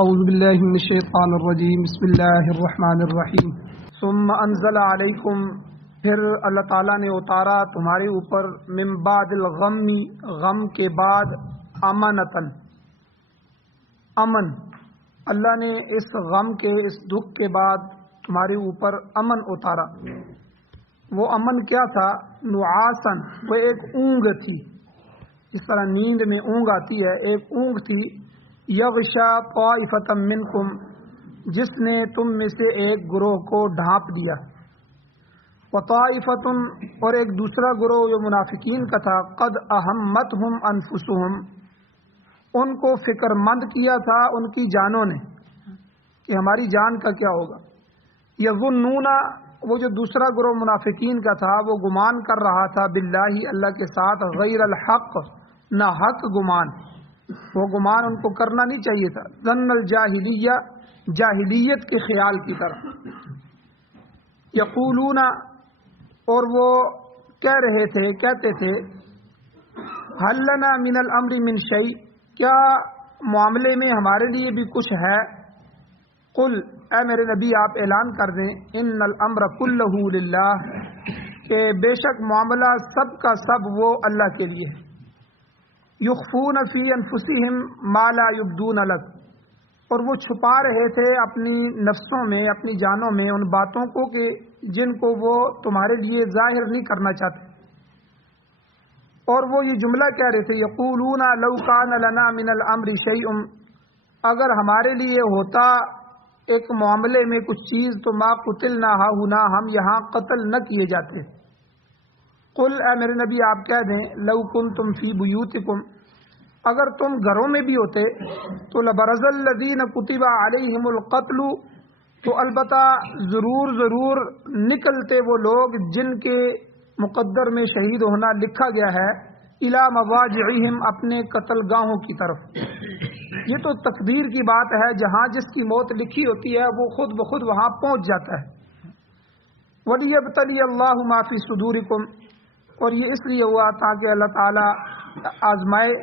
اعوذ باللہ من الشیطان الرجیم بسم اللہ الرحمن الرحیم ثم انزل علیکم، پھر اللہ تعالیٰ نے اتارا تمہارے اوپر من بعد الغم، غم کے بعد امانتن، امن، اللہ نے اس غم کے، اس دکھ کے بعد تمہارے اوپر امن اتارا۔ وہ امن کیا تھا؟ نعاسن، وہ ایک اونگ تھی، جس طرح نیند میں اونگ آتی ہے، ایک اونگ تھی، یغشا طائفۃ منکم، جس نے تم میں سے ایک گروہ کو ڈھانپ دیا، وطائفۃ، اور ایک دوسرا گروہ جو منافقین کا تھا، قد اہمتہم انفسہم، ان کو فکر مند کیا تھا ان کی جانوں نے کہ ہماری جان کا کیا ہوگا۔ یظنون، وہ جو دوسرا گروہ منافقین کا تھا وہ گمان کر رہا تھا باللہ، اللہ کے ساتھ، غیر الحق، نہ حق گمان، وہ گمان ان کو کرنا نہیں چاہیے تھا، ظن الجاہلیہ، جاہلیت کے خیال کی طرح۔ یقولون، اور وہ کہہ رہے تھے، کہتے تھے، حل لنا من الامر من شیء، کیا معاملے میں ہمارے لیے بھی کچھ ہے؟ قل، اے میرے نبی آپ اعلان کر دیں، ان الامر کلہ للہ، کہ بے شک معاملہ سب کا سب وہ اللہ کے لیے ہے۔ یخفون فی انفسہم ما لا یبدون لک، اور وہ چھپا رہے تھے اپنی نفسوں میں، اپنی جانوں میں ان باتوں کو کہ جن کو وہ تمہارے لیے ظاہر نہیں کرنا چاہتے۔ اور وہ یہ جملہ کہہ رہے تھے، یقولون لو کان لنا من الامر شیء، اگر ہمارے لیے ہوتا ایک معاملے میں کچھ چیز تو ما قتلنا ہاہنا، ہم یہاں قتل نہ کیے جاتے۔ قل، اے میرے نبی آپ کہہ دیں، لو کنتم فی بیوتکم، اگر تم گھروں میں بھی ہوتے تو لبرز الذین کتب علیہم القتل، تو البتہ ضرور نکلتے وہ لوگ جن کے مقدر میں شہید ہونا لکھا گیا ہے، الی مواجعہم، اپنے قتل گاہوں کی طرف۔ یہ تو تقدیر کی بات ہے، جہاں جس کی موت لکھی ہوتی ہے وہ خود بخود وہاں پہنچ جاتا ہے۔ وَلِيَبْتَلِيَ اللَّهُ مَا فِي صُدُورِكُمْ، اور یہ اس لیے ہوا تاکہ اللہ تعالیٰ آزمائے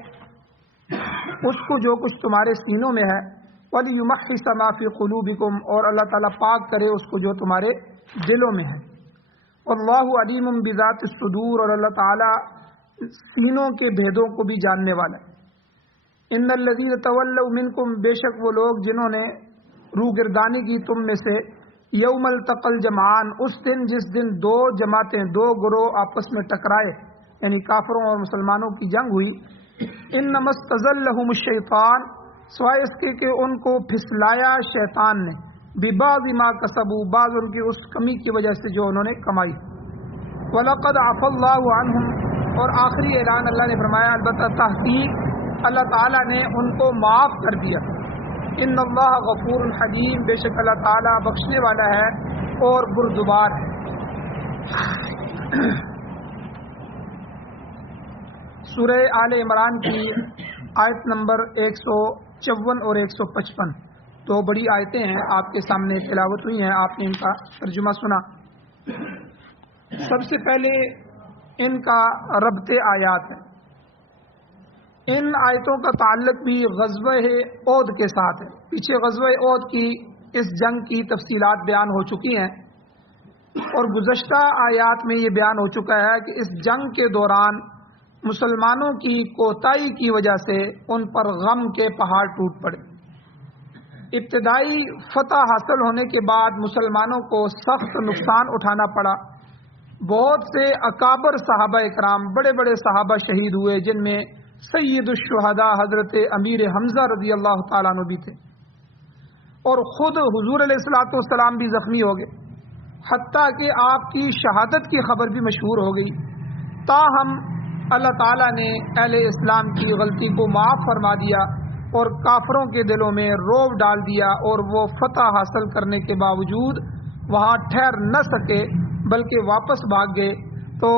اس کو جو کچھ تمہارے سینوں میں ہے، وَلِيُمَحِّصَ مَا فِي قُلُوبِكُمْ، اور اللہ تعالیٰ پاک کرے اس کو جو تمہارے دلوں میں ہے۔ وَاللَّهُ عَلِيمٌ بِذَاتِ الصُّدُورِ، اور اللہ تعالیٰ سینوں کے بھیدوں کو بھی جاننے والا ہے۔ إِنَّ الَّذِينَ تَوَلَّوْا مِنكُمْ، بے شک وہ لوگ جنہوں نے روگردانی کی تم میں سے، یوم التقى الجمعان، اس دن جس دن دو جماعتیں، دو گروہ آپس میں ٹکرائے، یعنی کافروں اور مسلمانوں کی جنگ ہوئی، انما استزلهم الشیطان، سوائے اس کے کہ ان کو پھسلایا شیطان نے، ببعض ما کسبوا، بعض ان کی اس کمی کی وجہ سے جو انہوں نے کمائی۔ وَلَقَدْ عَفَا اللَّهُ عَنْهُمْ، اور آخری اعلان اللہ نے فرمایا، البتہ تحقیق اللہ تعالیٰ نے ان کو معاف کر دیا۔ ان اللہ غفور حلیم، بے شک اللہ تعالیٰ بخشنے والا ہے اور بردبار ہے۔ سورہ آل عمران کی آیت نمبر 154 اور 155، دو بڑی آیتیں ہیں، آپ کے سامنے تلاوت ہوئی ہیں، آپ نے ان کا ترجمہ سنا۔ سب سے پہلے ان کا ربط آیات ہے۔ ان آیتوں کا تعلق بھی غزوہ احد کے ساتھ ہے۔ پیچھے غزوہ احد کی اس جنگ کی تفصیلات بیان ہو چکی ہیں، اور گزشتہ آیات میں یہ بیان ہو چکا ہے کہ اس جنگ کے دوران مسلمانوں کی کوتاہی کی وجہ سے ان پر غم کے پہاڑ ٹوٹ پڑے۔ ابتدائی فتح حاصل ہونے کے بعد مسلمانوں کو سخت نقصان اٹھانا پڑا۔ بہت سے اکابر صحابہ اکرام، بڑے بڑے صحابہ شہید ہوئے، جن میں سید الشہداء حضرت امیر حمزہ رضی اللہ تعالیٰ عنہ بھی تھے، اور خود حضور علیہ الصلوۃ والسلام بھی زخمی ہو گئے، حتیٰ کہ آپ کی شہادت کی خبر بھی مشہور ہو گئی۔ تاہم اللہ تعالیٰ نے اہل اسلام کی غلطی کو معاف فرما دیا اور کافروں کے دلوں میں رعب ڈال دیا، اور وہ فتح حاصل کرنے کے باوجود وہاں ٹھہر نہ سکے بلکہ واپس بھاگ گئے۔ تو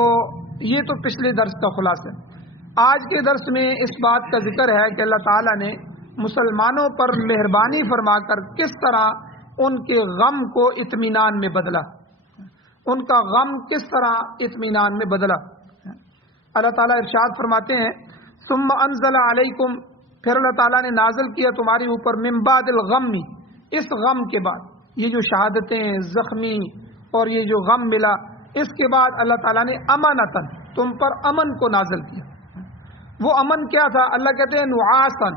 یہ تو پچھلے درس کا خلاصہ ہے۔ آج کے درس میں اس بات کا ذکر ہے کہ اللہ تعالیٰ نے مسلمانوں پر مہربانی فرما کر کس طرح ان کے غم کو اطمینان میں بدلا، ان کا غم کس طرح اطمینان میں بدلا۔ اللہ تعالیٰ ارشاد فرماتے ہیں، ثم انزل علیکم، پھر اللہ تعالیٰ نے نازل کیا تمہارے اوپر من بعد الغم، اس غم کے بعد، یہ جو شہادتیں، زخمی اور یہ جو غم ملا، اس کے بعد اللہ تعالیٰ نے امانتن، تم پر امن کو نازل کیا۔ وہ امن کیا تھا؟ اللہ کہتے ہیں نعاسن،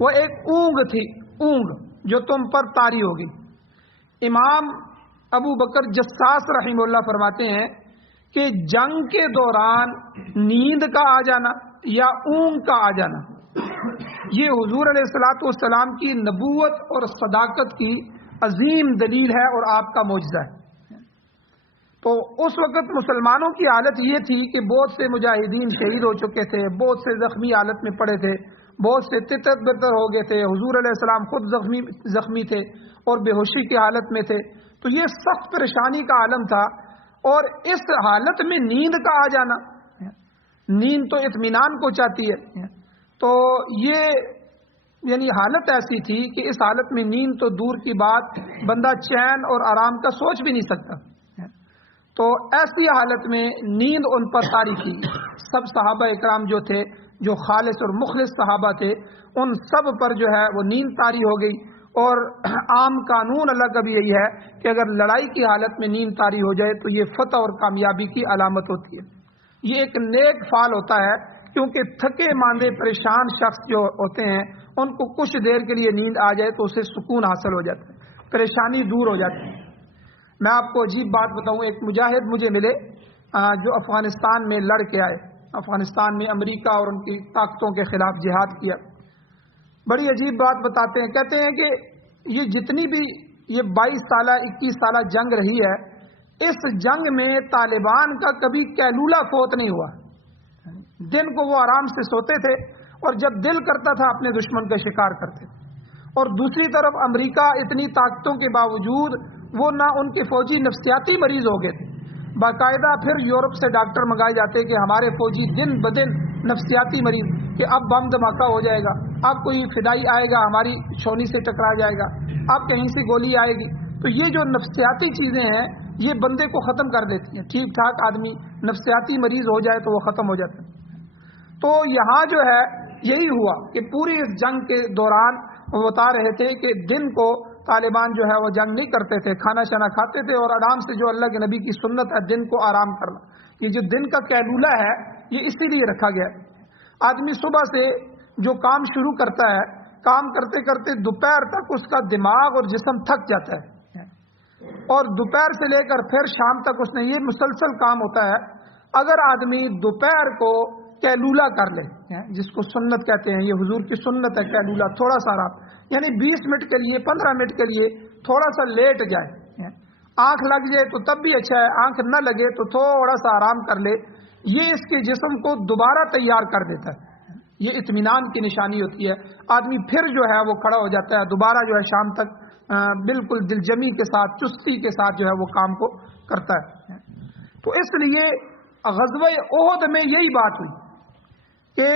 وہ ایک اونگ تھی، اونگ جو تم پر طاری ہو گئی۔ امام ابو بکر جساس رحمہ اللہ فرماتے ہیں کہ جنگ کے دوران نیند کا آ جانا یا اونگ کا آ جانا، یہ حضور علیہ الصلوۃ والسلام کی نبوت اور صداقت کی عظیم دلیل ہے اور آپ کا معجزہ ہے۔ تو اس وقت مسلمانوں کی حالت یہ تھی کہ بہت سے مجاہدین شہید ہو چکے تھے، بہت سے زخمی حالت میں پڑے تھے، بہت سے تتر بتر ہو گئے تھے، حضور علیہ السلام خود زخمی تھے اور بے ہوشی کی حالت میں تھے۔ تو یہ سخت پریشانی کا عالم تھا، اور اس حالت میں نیند کا آ جانا، نیند تو اطمینان کو چاہتی ہے، تو یہ یعنی حالت ایسی تھی کہ اس حالت میں نیند تو دور کی بات، بندہ چین اور آرام کا سوچ بھی نہیں سکتا۔ تو ایسی حالت میں نیند ان پر طاری تھی۔ سب صحابہ اکرام جو تھے، جو خالص اور مخلص صحابہ تھے، ان سب پر جو ہے وہ نیند طاری ہو گئی۔ اور عام قانون اللہ کا بھی یہی ہے کہ اگر لڑائی کی حالت میں نیند طاری ہو جائے تو یہ فتح اور کامیابی کی علامت ہوتی ہے، یہ ایک نیک فعل ہوتا ہے، کیونکہ تھکے ماندے پریشان شخص جو ہوتے ہیں ان کو کچھ دیر کے لیے نیند آ جائے تو اسے سکون حاصل ہو جاتا ہے، پریشانی دور ہو جاتی ہے۔ میں آپ کو عجیب بات بتاؤں، ایک مجاہد مجھے ملے جو افغانستان میں لڑ کے آئے، افغانستان میں امریکہ اور ان کی طاقتوں کے خلاف جہاد کیا۔ بڑی عجیب بات بتاتے ہیں، کہتے ہیں کہ یہ جتنی بھی یہ 22 سالہ 21 سالہ جنگ رہی ہے، اس جنگ میں طالبان کا کبھی کیلولہ فوت نہیں ہوا۔ دن کو وہ آرام سے سوتے تھے اور جب دل کرتا تھا اپنے دشمن کا شکار کرتے تھے۔ اور دوسری طرف امریکہ اتنی طاقتوں کے باوجود وہ نہ ان کے فوجی نفسیاتی مریض ہو گئے تھے، باقاعدہ پھر یورپ سے ڈاکٹر منگائے جاتے کہ ہمارے فوجی دن بدن نفسیاتی مریض کہ اب بم دھماکہ ہو جائے گا، اب کوئی فدائی آئے گا ہماری چھونی سے ٹکرا جائے گا، اب کہیں سے گولی آئے گی۔ تو یہ جو نفسیاتی چیزیں ہیں یہ بندے کو ختم کر دیتی ہیں، ٹھیک ٹھاک آدمی نفسیاتی مریض ہو جائے تو وہ ختم ہو جاتا ہے۔ تو یہاں جو ہے یہی ہوا کہ پوری اس جنگ کے دوران وہ بتا رہے تھے کہ دن کو طالبان جو ہے وہ جنگ نہیں کرتے تھے، کھانا شانا کھاتے تھے اور آرام سے، جو اللہ کے نبی کی سنت ہے دن کو آرام کرنا، یہ جو دن کا کیلولہ ہے یہ اسی لیے رکھا گیا ہے۔ آدمی صبح سے جو کام شروع کرتا ہے، کام کرتے کرتے دوپہر تک اس کا دماغ اور جسم تھک جاتا ہے، اور دوپہر سے لے کر پھر شام تک اس نے یہ مسلسل کام ہوتا ہے۔ اگر آدمی دوپہر کو کیلولہ کر لے، جس کو سنت کہتے ہیں، یہ حضور کی سنت ہے کیلولہ، تھوڑا سا آرام، یعنی 20 منٹ کے لیے 15 منٹ کے لیے تھوڑا سا لیٹ جائے، آنکھ لگ جائے تو تب بھی اچھا ہے، آنکھ نہ لگے تو تھوڑا سا آرام کر لے، یہ اس کے جسم کو دوبارہ تیار کر دیتا ہے، یہ اطمینان کی نشانی ہوتی ہے۔ آدمی پھر جو ہے وہ کھڑا ہو جاتا ہے، دوبارہ جو ہے شام تک بالکل دلجمی کے ساتھ، چستی کے ساتھ جو ہے وہ کام کو کرتا ہے۔ تو اس لیے غزوہ احد میں یہی بات ہوئی کہ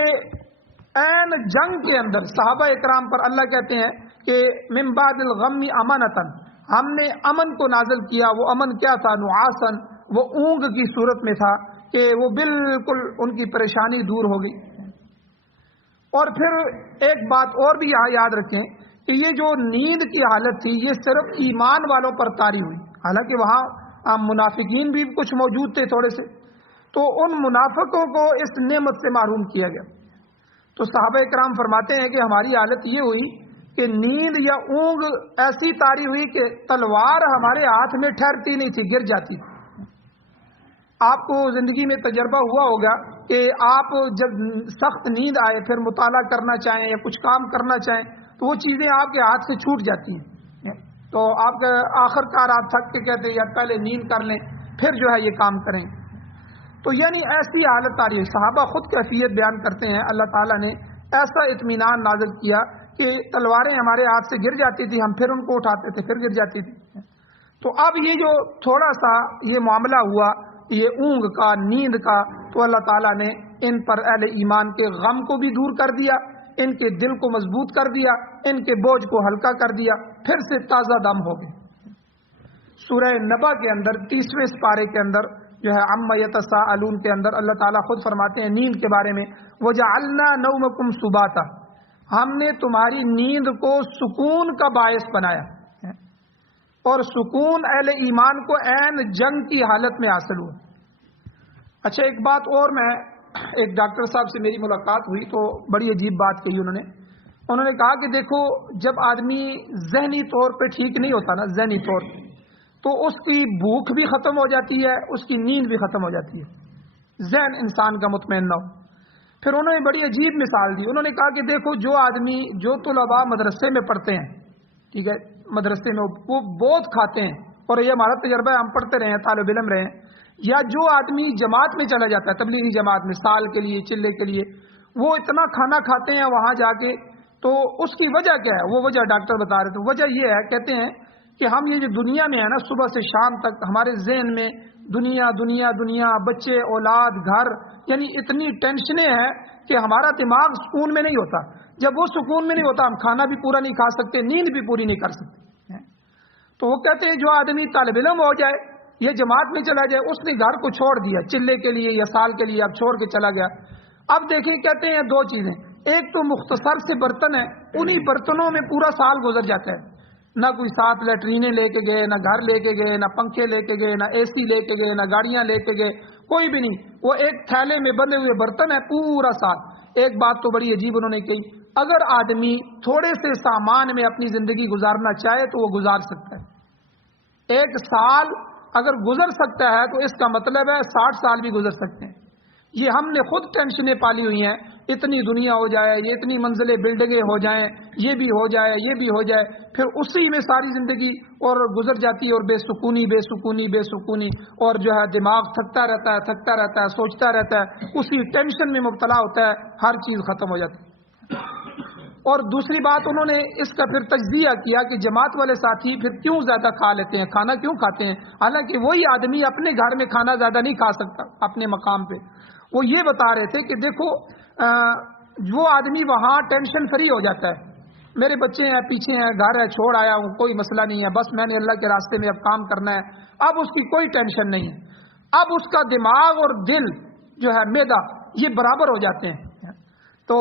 عین جنگ کے اندر صحابہ اکرام پر اللہ کہتے ہیں کہ من بعد الغم امانتن، ہم نے امن کو نازل کیا۔ وہ امن کیا تھا؟ نعاسن، وہ اونگ کی صورت میں تھا کہ وہ بالکل ان کی پریشانی دور ہو گئی۔ اور پھر ایک بات اور بھی یہاں یاد رکھیں کہ یہ جو نیند کی حالت تھی یہ صرف ایمان والوں پر طاری ہوئی، حالانکہ وہاں منافقین بھی کچھ موجود تھے تھوڑے سے، تو ان منافقوں کو اس نعمت سے محروم کیا گیا۔ تو صحابہ اکرام فرماتے ہیں کہ ہماری حالت یہ ہوئی کہ نیند یا اونگ ایسی طاری ہوئی کہ تلوار ہمارے ہاتھ میں ٹھہرتی نہیں تھی، گر جاتی تھی۔ آپ کو زندگی میں تجربہ ہوا ہوگا کہ آپ جب سخت نیند آئے پھر مطالعہ کرنا چاہیں یا کچھ کام کرنا چاہیں تو وہ چیزیں آپ کے ہاتھ سے چھوٹ جاتی ہیں، تو آپ کا آخر کار آپ تھک کے کہتے ہیں یا پہلے نیند کر لیں پھر جو ہے یہ کام کریں۔ تو یعنی ایسی حالت آ رہی ہے۔ صحابہ خود کیفیت بیان کرتے ہیں، اللہ تعالیٰ نے ایسا اطمینان نازل کیا کہ تلواریں ہمارے ہاتھ سے گر جاتی تھی، ہم پھر ان کو اٹھاتے تھے پھر گر جاتی تھی۔ تو اب یہ جو تھوڑا سا یہ معاملہ ہوا یہ اونگ کا، نیند کا، تو اللہ تعالیٰ نے ان پر اہل ایمان کے غم کو بھی دور کر دیا، ان کے دل کو مضبوط کر دیا، ان کے بوجھ کو ہلکا کر دیا، پھر سے تازہ دم ہو گئے۔ سورہ نبا کے اندر 30ویں سپارے کے اندر جو ہے عما یتساءلون کے اندر اللہ تعالیٰ خود فرماتے ہیں نیند کے بارے میں، وَجَعَلْنَا نَوْمَكُمْ سُبَاتًا، ہم نے تمہاری نیند کو سکون کا باعث بنایا اور سکون اہل ایمان کو عین جنگ کی حالت میں حاصل ہوا۔ اچھا ایک بات اور، میں ایک ڈاکٹر صاحب سے میری ملاقات ہوئی تو بڑی عجیب بات کہی انہوں نے کہا کہ دیکھو جب آدمی ذہنی طور پہ ٹھیک نہیں ہوتا نا، ذہنی طور پہ، تو اس کی بھوک بھی ختم ہو جاتی ہے، اس کی نیند بھی ختم ہو جاتی ہے، ذہن انسان کا مطمئن نہ ہو۔ پھر انہوں نے بڑی عجیب مثال دی، انہوں نے کہا کہ دیکھو جو آدمی، جو طلباء مدرسے میں پڑھتے ہیں، ٹھیک ہے، مدرسے میں وہ بہت کھاتے ہیں، اور یہ ہمارا تجربہ ہے، ہم پڑھتے رہے ہیں، طالب علم رہے ہیں، یا جو آدمی جماعت میں چلا جاتا ہے، تبلیغی جماعت میں سال کے لیے، چلے کے لیے، وہ اتنا کھانا کھاتے ہیں وہاں جا کے، تو اس کی وجہ کیا ہے؟ وہ وجہ ڈاکٹر بتا رہے تھے، وجہ یہ ہے، کہتے ہیں کہ ہم یہ جو دنیا میں ہے نا، صبح سے شام تک ہمارے ذہن میں دنیا دنیا دنیا، بچے، اولاد، گھر، یعنی اتنی ٹینشنیں ہیں کہ ہمارا دماغ سکون میں نہیں ہوتا۔ جب وہ سکون میں نہیں ہوتا، ہم کھانا بھی پورا نہیں کھا سکتے، نیند بھی پوری نہیں کر سکتے۔ تو وہ کہتے ہیں جو آدمی طالب علم ہو جائے، یہ جماعت میں چلا جائے، اس نے گھر کو چھوڑ دیا چلے کے لیے یا سال کے لیے، اب چھوڑ کے چلا گیا۔ اب دیکھیں، کہتے ہیں دو چیزیں، ایک تو مختصر سے برتن ہے، انہی برتنوں میں پورا سال گزر جاتا ہے، نہ کوئی ساتھ لیٹرینے لے کے گئے، نہ گھر لے کے گئے، نہ پنکھے لے کے گئے، نہ اے سی لے کے گئے، نہ گاڑیاں لے کے گئے، کوئی بھی نہیں، وہ ایک تھیلے میں بندے ہوئے برتن ہے پورا سال۔ ایک بات تو بڑی عجیب انہوں نے کہی، اگر آدمی تھوڑے سے سامان میں اپنی زندگی گزارنا چاہے تو وہ گزار سکتا ہے۔ ایک سال اگر گزر سکتا ہے تو اس کا مطلب ہے 60 سال بھی گزر سکتے ہیں۔ یہ ہم نے خود ٹینشنیں پالی ہوئی ہیں، اتنی دنیا ہو جائے، یہ اتنی منزلیں بلڈنگیں ہو جائیں، یہ بھی ہو جائے، یہ بھی ہو جائے، پھر اسی میں ساری زندگی اور گزر جاتی ہے، اور بے سکونی بے سکونی بے سکونی، اور جو ہے دماغ تھکتا رہتا ہے، سوچتا رہتا ہے، اسی ٹینشن میں مبتلا ہوتا ہے، ہر چیز ختم ہو جاتی ہے۔ اور دوسری بات انہوں نے اس کا پھر تجزیہ کیا کہ جماعت والے ساتھی پھر کیوں زیادہ کھا لیتے ہیں، کھانا کیوں کھاتے ہیں، حالانکہ وہی آدمی اپنے گھر میں کھانا زیادہ نہیں کھا سکتا اپنے مقام پہ۔ وہ یہ بتا رہے تھے کہ دیکھو وہ آدمی وہاں ٹینشن فری ہو جاتا ہے، میرے بچے ہیں، پیچھے ہیں، گھر ہے، چھوڑ آیا ہوں، کوئی مسئلہ نہیں ہے، بس میں نے اللہ کے راستے میں اب کام کرنا ہے، اب اس کی کوئی ٹینشن نہیں ہے۔ اب اس کا دماغ اور دل جو ہے، معدہ، یہ برابر ہو جاتے ہیں، تو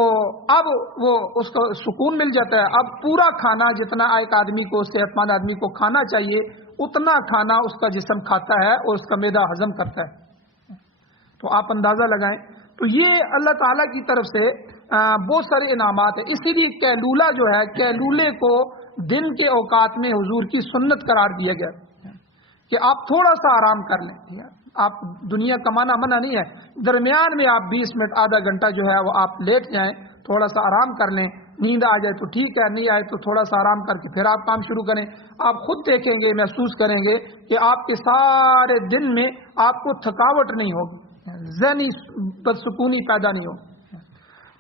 اب وہ اس کو سکون مل جاتا ہے۔ اب پورا کھانا جتنا ایک آدمی کو، صحت مند آدمی کو کھانا چاہیے، اتنا کھانا اس کا جسم کھاتا ہے اور اس کا معدہ ہضم کرتا ہے۔ تو آپ اندازہ لگائیں، تو یہ اللہ تعالیٰ کی طرف سے بہت سارے انعامات ہیں۔ اسی لیے کیلولہ جو ہے، کیلولے کو دن کے اوقات میں حضور کی سنت قرار دیا گیا کہ آپ تھوڑا سا آرام کر لیں، آپ دنیا کمانا منع نہیں ہے، درمیان میں آپ 20 منٹ آدھا گھنٹہ جو ہے وہ آپ لیٹ جائیں، تھوڑا سا آرام کر لیں، نیند آ جائے تو ٹھیک ہے، نہیں آئے تو تھوڑا سا آرام کر کے پھر آپ کام شروع کریں۔ آپ خود دیکھیں گے، محسوس کریں گے کہ آپ کے سارے دن میں آپ کو تھکاوٹ نہیں ہوگی، ذہنی بدسکونی پیدا نہیں ہوگی۔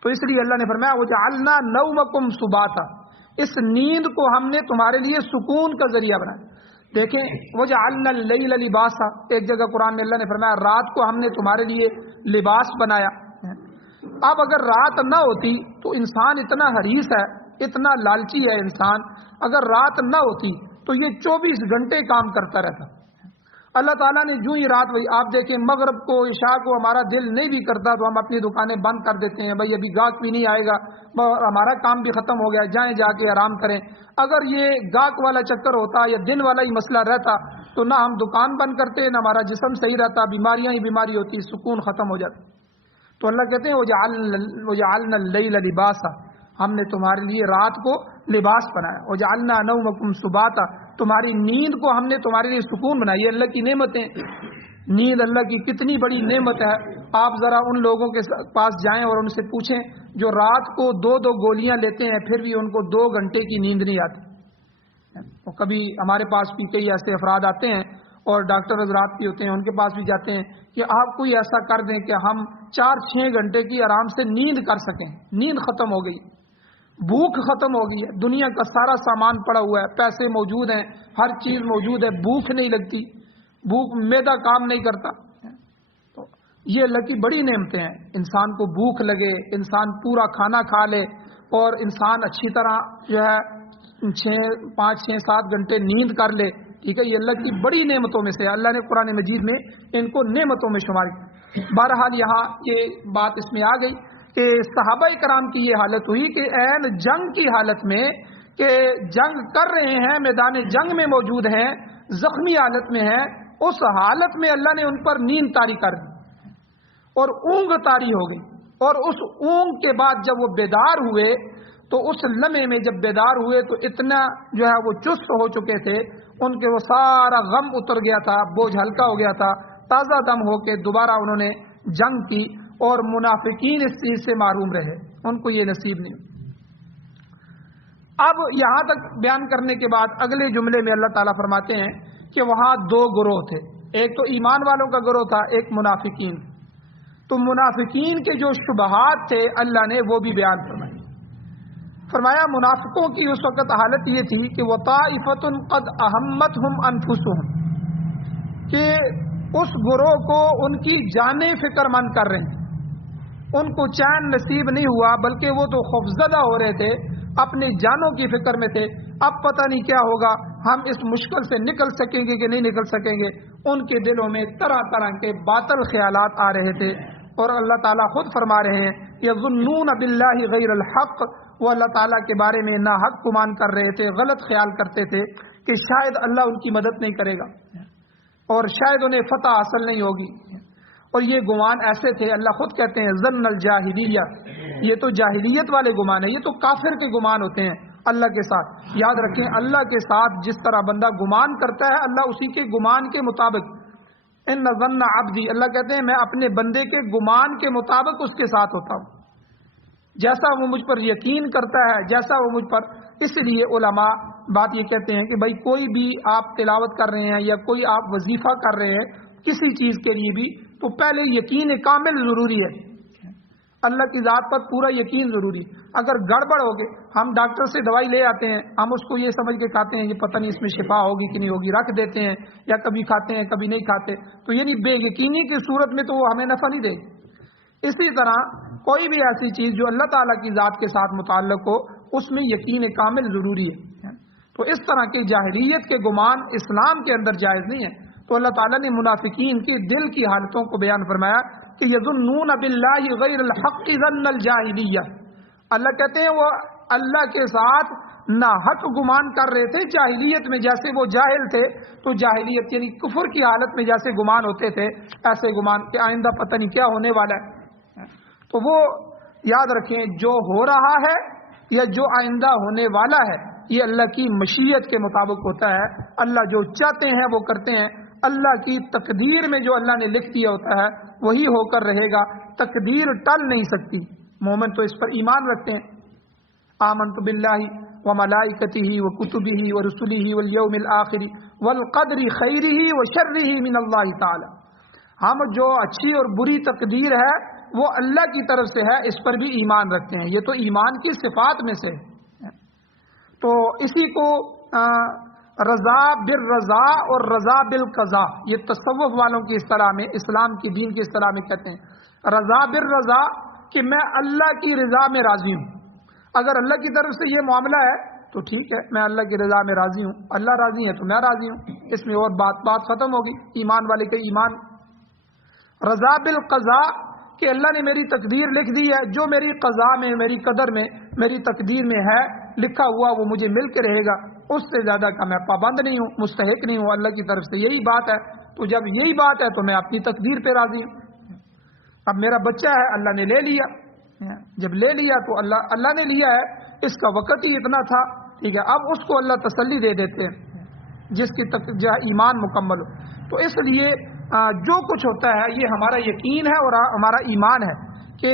تو اس لیے اللہ نے فرمایا وَجَعَلْنَا نَوْمَكُمْ سُبَاتًا، اس نیند کو ہم نے تمہارے لیے سکون کا ذریعہ بنایا۔ دیکھیں وَجَعَلْنَا اللَّيْلَ لِبَاسًا، ایک جگہ قرآن میں اللہ نے فرمایا رات کو ہم نے تمہارے لیے لباس بنایا۔ اب اگر رات نہ ہوتی تو انسان اتنا حریص ہے، اتنا لالچی ہے انسان، اگر رات نہ ہوتی تو یہ 24 گھنٹے کام کرتا رہتا۔ اللہ تعالیٰ نے جو ہی رات ہوئی، آپ دیکھیں مغرب کو، عشاء کو ہمارا دل نہیں بھی کرتا تو ہم اپنی دکانیں بند کر دیتے ہیں، بھائی ابھی گاہک بھی نہیں آئے گا، ہمارا کام بھی ختم ہو گیا، جائیں جا کے آرام کریں۔ اگر یہ گاہک والا چکر ہوتا یا دن والا ہی مسئلہ رہتا تو نہ ہم دکان بند کرتے، نہ ہمارا جسم صحیح رہتا، بیماریاں ہی بیماری ہوتی، سکون ختم ہو جاتا۔ تو اللہ کہتے ہیں وَجَعَلْنَا اللَّيْلَ لِبَاسًا، ہم نے تمہارے لیے رات کو لباس بنایا۔ وَجَعَلْنَا نَوْمَكُمْ سُبَاتًا، تمہاری نیند کو ہم نے تمہارے لیے سکون بنایا۔ یہ اللہ کی نعمتیں، نیند اللہ کی کتنی بڑی نعمت ہے۔ آپ ذرا ان لوگوں کے پاس جائیں اور ان سے پوچھیں جو رات کو 2 گولیاں لیتے ہیں پھر بھی ان کو 2 گھنٹے کی نیند نہیں آتی۔ تو کبھی ہمارے پاس بھی کئی ایسے افراد آتے ہیں اور ڈاکٹر حضرات بھی ہوتے ہیں، ان کے پاس بھی جاتے ہیں کہ آپ کوئی ایسا کر دیں کہ ہم 4-6 گھنٹے کی آرام سے نیند کر سکیں۔ نیند ختم ہو گئی، بھوک ختم ہو گئی ہے، دنیا کا سارا سامان پڑا ہوا ہے، پیسے موجود ہیں، ہر چیز موجود ہے، بھوک نہیں لگتی، بھوک، معدہ کام نہیں کرتا۔ تو یہ اللہ کی بڑی نعمتیں ہیں، انسان کو بھوک لگے، انسان پورا کھانا کھا لے اور انسان اچھی طرح جو ہے 5-6-7 گھنٹے نیند کر لے، ٹھیک ہے، یہ اللہ کی بڑی نعمتوں میں سے، اللہ نے قرآن مجید میں ان کو نعمتوں میں شمار کیا۔ بہرحال یہاں یہ بات اس میں آ گئی کہ صحابہ کرام کی یہ حالت ہوئی کہ عین جنگ کی حالت میں کہ جنگ کر رہے ہیں، میدان جنگ میں موجود ہیں، زخمی حالت میں ہیں، اس حالت میں اللہ نے ان پر نیند طاری کر دی اور اونگ طاری ہو گئی، اور اس اونگ کے بعد جب وہ بیدار ہوئے تو اس لمحے میں جب بیدار ہوئے تو اتنا جو ہے وہ چست ہو چکے تھے، ان کے وہ سارا غم اتر گیا تھا، بوجھ ہلکا ہو گیا تھا، تازہ دم ہو کے دوبارہ انہوں نے جنگ کی، اور منافقین اس چیز سے معروم رہے، ان کو یہ نصیب نہیں۔ اب یہاں تک بیان کرنے کے بعد اگلے جملے میں اللہ تعالیٰ فرماتے ہیں کہ وہاں دو گروہ تھے، ایک تو ایمان والوں کا گروہ تھا، ایک منافقین۔ تو منافقین کے جو شبہات تھے اللہ نے وہ بھی بیان فرمایا منافقوں کی اس وقت حالت یہ تھی کہ وَطَائِفَةٌ قَدْ أَهَمَّتْهُمْ أَنفُسُهُمْ، کہ اس گروہ کو ان کی جانیں فکر مند کر رہے ہیں، ان کو چین نصیب نہیں ہوا، بلکہ وہ تو خوفزدہ ہو رہے تھے، اپنی جانوں کی فکر میں تھے، اب پتہ نہیں کیا ہوگا، ہم اس مشکل سے نکل سکیں گے کہ نہیں نکل سکیں گے۔ ان کے دلوں میں طرح طرح کے باطل خیالات آ رہے تھے، اور اللہ تعالیٰ خود فرما رہے ہیں یظنون باللہ غیر الحق، وہ اللہ تعالیٰ کے بارے میں نا حق گمان کر رہے تھے، غلط خیال کرتے تھے کہ شاید اللہ ان کی مدد نہیں کرے گا اور شاید انہیں فتح حاصل نہیں ہوگی، اور یہ گمان ایسے تھے، اللہ خود کہتے ہیں ظن الجاہلیہ، یہ تو جاہلیت والے گمان ہیں، یہ تو کافر کے گمان ہوتے ہیں اللہ کے ساتھ۔ یاد رکھیں اللہ کے ساتھ جس طرح بندہ گمان کرتا ہے اللہ اسی کے گمان کے مطابق، ان ظن عبدی، اللہ کہتے ہیں میں اپنے بندے کے گمان کے مطابق اس کے ساتھ ہوتا ہوں، جیسا وہ مجھ پر یقین کرتا ہے، جیسا وہ مجھ پر۔ اس لیے علماء بات یہ کہتے ہیں کہ بھائی کوئی بھی آپ تلاوت کر رہے ہیں یا کوئی آپ وظیفہ کر رہے ہیں کسی چیز کے لیے بھی، تو پہلے یقین کامل ضروری ہے، اللہ کی ذات پر پورا یقین ضروری۔ اگر گڑبڑ ہوگی، ہم ڈاکٹر سے دوائی لے آتے ہیں، ہم اس کو یہ سمجھ کے کھاتے ہیں کہ پتہ نہیں اس میں شفا ہوگی کہ نہیں ہوگی، رکھ دیتے ہیں، یا کبھی کھاتے ہیں کبھی نہیں کھاتے، تو یعنی بے یقینی کی صورت میں تو وہ ہمیں نفع نہیں دے گی۔ اسی طرح کوئی بھی ایسی چیز جو اللہ تعالیٰ کی ذات کے ساتھ متعلق ہو اس میں یقین کامل ضروری ہے، تو اس طرح کی جاہلیت کے گمان اسلام کے اندر جائز نہیں ہے۔ تو اللہ تعالیٰ نے منافقین کی دل کی حالتوں کو بیان فرمایا کہ یظنون باللہ غیر الحق ظن الجاہلیہ، اللہ کہتے ہیں وہ اللہ کے ساتھ نا حق گمان کر رہے تھے جاہلیت میں، جیسے وہ جاہل تھے تو جاہلیت یعنی کفر کی حالت میں جیسے گمان ہوتے تھے ایسے گمان کہ آئندہ پتہ نہیں کیا ہونے والا ہے۔ تو وہ یاد رکھیں جو ہو رہا ہے یا جو آئندہ ہونے والا ہے یہ اللہ کی مشیت کے مطابق ہوتا ہے، اللہ جو چاہتے ہیں وہ کرتے ہیں، اللہ کی تقدیر میں جو اللہ نے لکھ دیا ہوتا ہے وہی ہو کر رہے گا، تقدیر ٹل نہیں سکتی۔ مومن تو اس پر ایمان رکھتے ہیں، آمنت باللہ وملائکتہ وکتبہ ورسلہ والیوم الآخر والقدر خیرہ وشرہ من اللہ تعالی، ہم جو اچھی اور بری تقدیر ہے وہ اللہ کی طرف سے ہے اس پر بھی ایمان رکھتے ہیں، یہ تو ایمان کی صفات میں سے ہے۔ تو اسی کو رضا بالرضا اور رضا بالقضاء، یہ تصوف والوں کی اصطلاح میں، اسلام کی دین کی اصطلاح میں کہتے ہیں رضا بالرضا، کہ میں اللہ کی رضا میں راضی ہوں، اگر اللہ کی طرف سے یہ معاملہ ہے تو ٹھیک ہے میں اللہ کی رضا میں راضی ہوں، اللہ راضی ہے تو میں راضی ہوں، اس میں اور بات ختم ہوگی، ایمان والے کے ایمان۔ رضا بالقضاء کہ اللہ نے میری تقدیر لکھ دی ہے، جو میری قضاء میں میری قدر میں میری تقدیر میں ہے لکھا ہوا وہ مجھے مل کے رہے گا، اس سے زیادہ کا میں پابند نہیں ہوں، مستحق نہیں ہوں، اللہ کی طرف سے یہی بات ہے، تو جب یہی بات ہے تو میں اپنی تقدیر پہ راضی ہوں۔ اب میرا بچہ ہے اللہ نے لے لیا، جب لے لیا تو اللہ نے لیا ہے، اس کا وقت ہی اتنا تھا، ٹھیک ہے، اب اس کو اللہ تسلی دے دیتے ہیں جس کی ایمان مکمل ہو۔ تو اس لیے جو کچھ ہوتا ہے یہ ہمارا یقین ہے اور ہمارا ایمان ہے کہ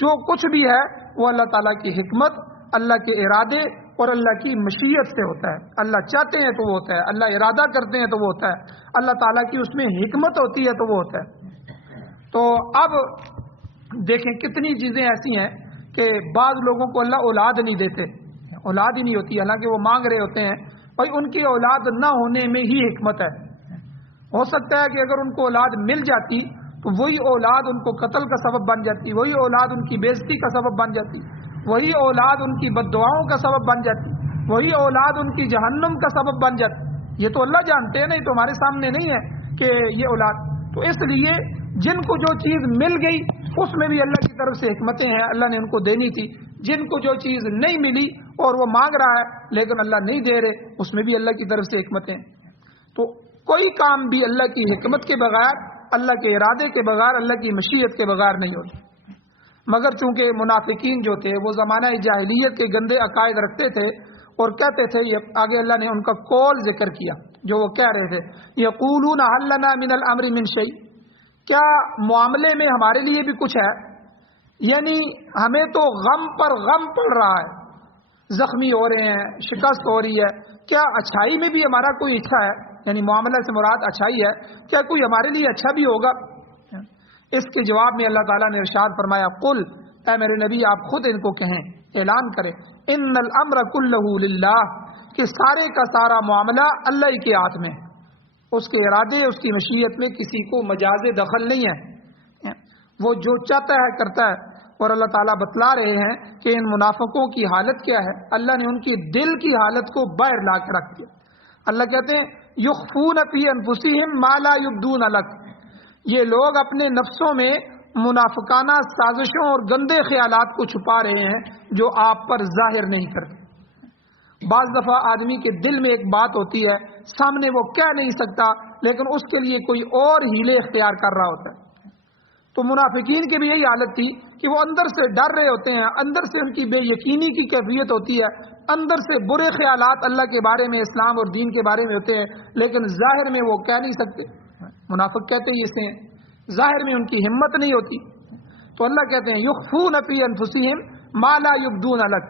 جو کچھ بھی ہے وہ اللہ تعالیٰ کی حکمت، اللہ کے ارادے اور اللہ کی مشیت سے ہوتا ہے، اللہ چاہتے ہیں تو وہ ہوتا ہے، اللہ ارادہ کرتے ہیں تو وہ ہوتا ہے، اللہ تعالیٰ کی اس میں حکمت ہوتی ہے تو وہ ہوتا ہے۔ تو اب دیکھیں کتنی چیزیں ایسی ہیں کہ بعض لوگوں کو اللہ اولاد نہیں دیتے، اولاد ہی نہیں ہوتی، حالانکہ وہ مانگ رہے ہوتے ہیں، بھائی ان کی اولاد نہ ہونے میں ہی حکمت ہے۔ ہو سکتا ہے کہ اگر ان کو اولاد مل جاتی تو وہی اولاد ان کو قتل کا سبب بن جاتی، وہی اولاد ان کی بےزتی کا سبب بن جاتی، وہی اولاد ان کی بد دعاؤں کا سبب بن جاتی، وہی اولاد ان کی جہنم کا سبب بن جاتی۔ یہ تو اللہ جانتے ہیں، نہیں تو ہمارے سامنے نہیں ہے کہ یہ اولاد۔ تو اس لیے جن کو جو چیز مل گئی اس میں بھی اللہ کی طرف سے حکمتیں ہیں، اللہ نے ان کو دینی تھی. جن کو جو چیز نہیں ملی اور وہ مانگ رہا ہے لیکن اللہ نہیں دے رہے، اس میں بھی اللہ کی طرف سے حکمتیں ہیں. تو کوئی کام بھی اللہ کی حکمت کے بغیر، اللہ کے ارادے کے بغیر، اللہ کی مشیت کے بغیر نہیں ہوتا. مگر چونکہ منافقین جو تھے وہ زمانہ جاہلیت کے گندے عقائد رکھتے تھے اور کہتے تھے، یہ آگے اللہ نے ان کا قول ذکر کیا جو وہ کہہ رہے تھے، یقولون هل لنا من الامر من شیء، کیا معاملے میں ہمارے لیے بھی کچھ ہے؟ یعنی ہمیں تو غم پر غم پڑ رہا ہے، زخمی ہو رہے ہیں، شکست ہو رہی ہے، کیا اچھائی میں بھی ہمارا کوئی حصہ ہے؟ یعنی معاملہ سے مراد اچھائی ہے، کیا کوئی ہمارے لیے اچھا بھی ہوگا؟ اس کے جواب میں اللہ تعالیٰ نے ارشاد فرمایا، قل، اے میرے نبی آپ خود ان کو کہیں، اعلان کریں، ان الامر کلہ للہ، کہ سارے کا سارا معاملہ اللہ ہی کے ہاتھ میں ہے. اس کے ارادے، اس کی مشیت میں کسی کو مجاز دخل نہیں ہے، وہ جو چاہتا ہے کرتا ہے. اور اللہ تعالیٰ بتلا رہے ہیں کہ ان منافقوں کی حالت کیا ہے. اللہ نے ان کی دل کی حالت کو باہر لا کے رکھ دیا. اللہ کہتے ہیں یخفون فی انفسہم ما لا یبدون لک، یہ لوگ اپنے نفسوں میں منافقانہ سازشوں اور گندے خیالات کو چھپا رہے ہیں جو آپ پر ظاہر نہیں کرتے. بعض دفعہ آدمی کے دل میں ایک بات ہوتی ہے، سامنے وہ کہہ نہیں سکتا لیکن اس کے لیے کوئی اور ہیلے اختیار کر رہا ہوتا ہے. تو منافقین کی بھی یہی حالت تھی کہ وہ اندر سے ڈر رہے ہوتے ہیں، اندر سے ان کی بے یقینی کی کیفیت ہوتی ہے، اندر سے برے خیالات اللہ کے بارے میں، اسلام اور دین کے بارے میں ہوتے ہیں، لیکن ظاہر میں وہ کہہ نہیں سکتے. منافق کہتے ہی اسے ہیں، ظاہر میں ان کی ہمت نہیں ہوتی. تو اللہ کہتے ہیں یخفون فی انفسہم ما لا یبدون لک،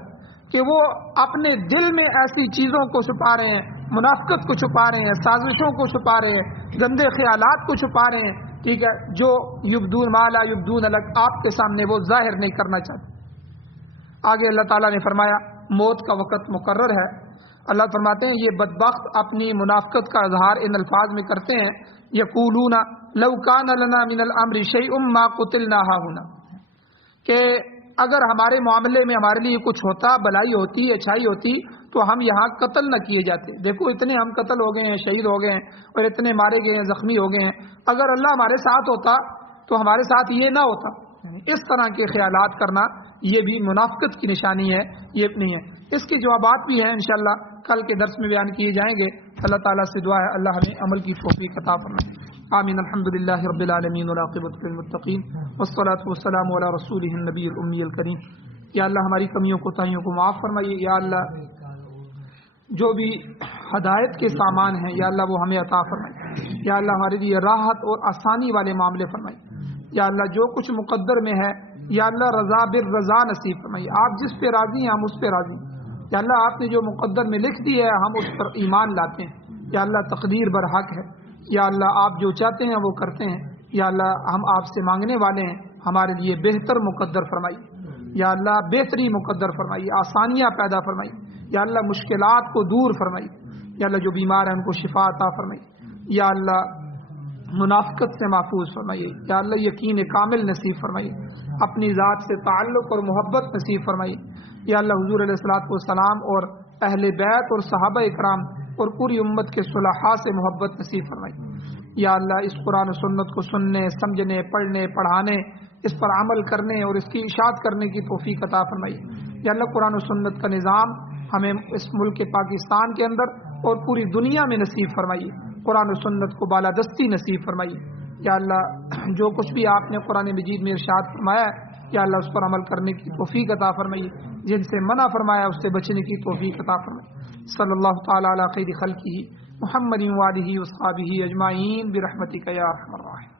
کہ وہ اپنے دل میں ایسی چیزوں کو چھپا رہے ہیں، منافقت کو چھپا رہے ہیں، سازشوں کو چھپا رہے ہیں، گندے خیالات کو چھپا رہے ہیں، ٹھیک ہے، جو یبدون ما لا یبدون لک، آپ کے سامنے وہ ظاہر نہیں کرنا چاہتے. آگے اللہ تعالیٰ نے فرمایا موت کا وقت مقرر ہے. اللہ فرماتے ہیں یہ بدبخت اپنی منافقت کا اظہار ان الفاظ میں کرتے ہیں، یقولون لو کان لنا من الامر شیء ما قتلنا ہاہنا، کہ اگر ہمارے معاملے میں ہمارے لیے کچھ ہوتا، بلائی ہوتی، اچھائی ہوتی، تو ہم یہاں قتل نہ کیے جاتے. دیکھو اتنے ہم قتل ہو گئے ہیں، شہید ہو گئے ہیں، اور اتنے مارے گئے ہیں، زخمی ہو گئے ہیں، اگر اللہ ہمارے ساتھ ہوتا تو ہمارے ساتھ یہ نہ ہوتا. اس طرح کے خیالات کرنا یہ بھی منافقت کی نشانی ہے، یہ نہیں ہے. اس کے جوابات بھی ہیں انشاءاللہ کل کے درس میں بیان کیے جائیں گے. اللہ تعالیٰ سے دعا ہے اللہ ہمیں عمل کی توفیق عطا فرمائے. آمین. الحمدللہ رب العالمین والعاقبۃ للمتقین والصلاۃ والسلام علی رسولہ النبی الامی الکریم. یا اللہ ہماری کمیوں کوتاہیوں کو معاف فرمائیے. یا اللہ جو بھی ہدایت کے سامان ہیں یا اللہ وہ ہمیں عطا فرمائے. یا اللہ ہمارے لیے راحت اور آسانی والے معاملے فرمائے. یا اللہ جو کچھ مقدر میں ہے یا اللہ رضا بالرضا نصیب فرمائیے. آپ جس پہ راضی ہیں ہم اس پہ راضی ہیں. یا اللہ آپ نے جو مقدر میں لکھ دی ہے ہم اس پر ایمان لاتے ہیں. یا اللہ تقدیر برحق ہے. یا اللہ آپ جو چاہتے ہیں وہ کرتے ہیں. یا اللہ ہم آپ سے مانگنے والے ہیں، ہمارے لیے بہتر مقدر فرمائیے. یا اللہ بہتری مقدر فرمائیے، آسانیاں پیدا فرمائیے. یا اللہ مشکلات کو دور فرمائیے. یا اللہ جو بیمار ہیں ان کو شفا عطا فرمائیے. یا اللہ منافقت سے محفوظ فرمائیے. یا اللہ یقین کامل نصیب فرمائیے. اپنی ذات سے تعلق اور محبت نصیب فرمائیے. یا اللہ حضور علیہ الصلوۃ والسلام اور اہل بیت اور صحابہ اکرام اور پوری امت کے صلحاء سے محبت نصیب فرمائیے. یا اللہ اس قرآن و سنت کو سننے، سمجھنے، پڑھنے، پڑھانے، اس پر عمل کرنے اور اس کی اشاعت کرنے کی توفیق عطا فرمائیے. یا اللہ قرآن و سنت کا نظام ہمیں اس ملک پاکستان کے اندر اور پوری دنیا میں نصیب فرمائیے. قرآن و سنت کو بالادستی نصیب فرمائیے. یا اللہ جو کچھ بھی آپ نے قرآن مجید میں ارشاد فرمایا ہے یا اللہ اس پر عمل کرنے کی توفیق عطا فرمائیے. جن سے منع فرمایا اس سے بچنے کی توفیق عطا فرمائیے. صلی اللہ تعالی علی خیر خلقہ محمد و آلہ و صحبہ اجمعین برحمتک یا ارحم الراحمین.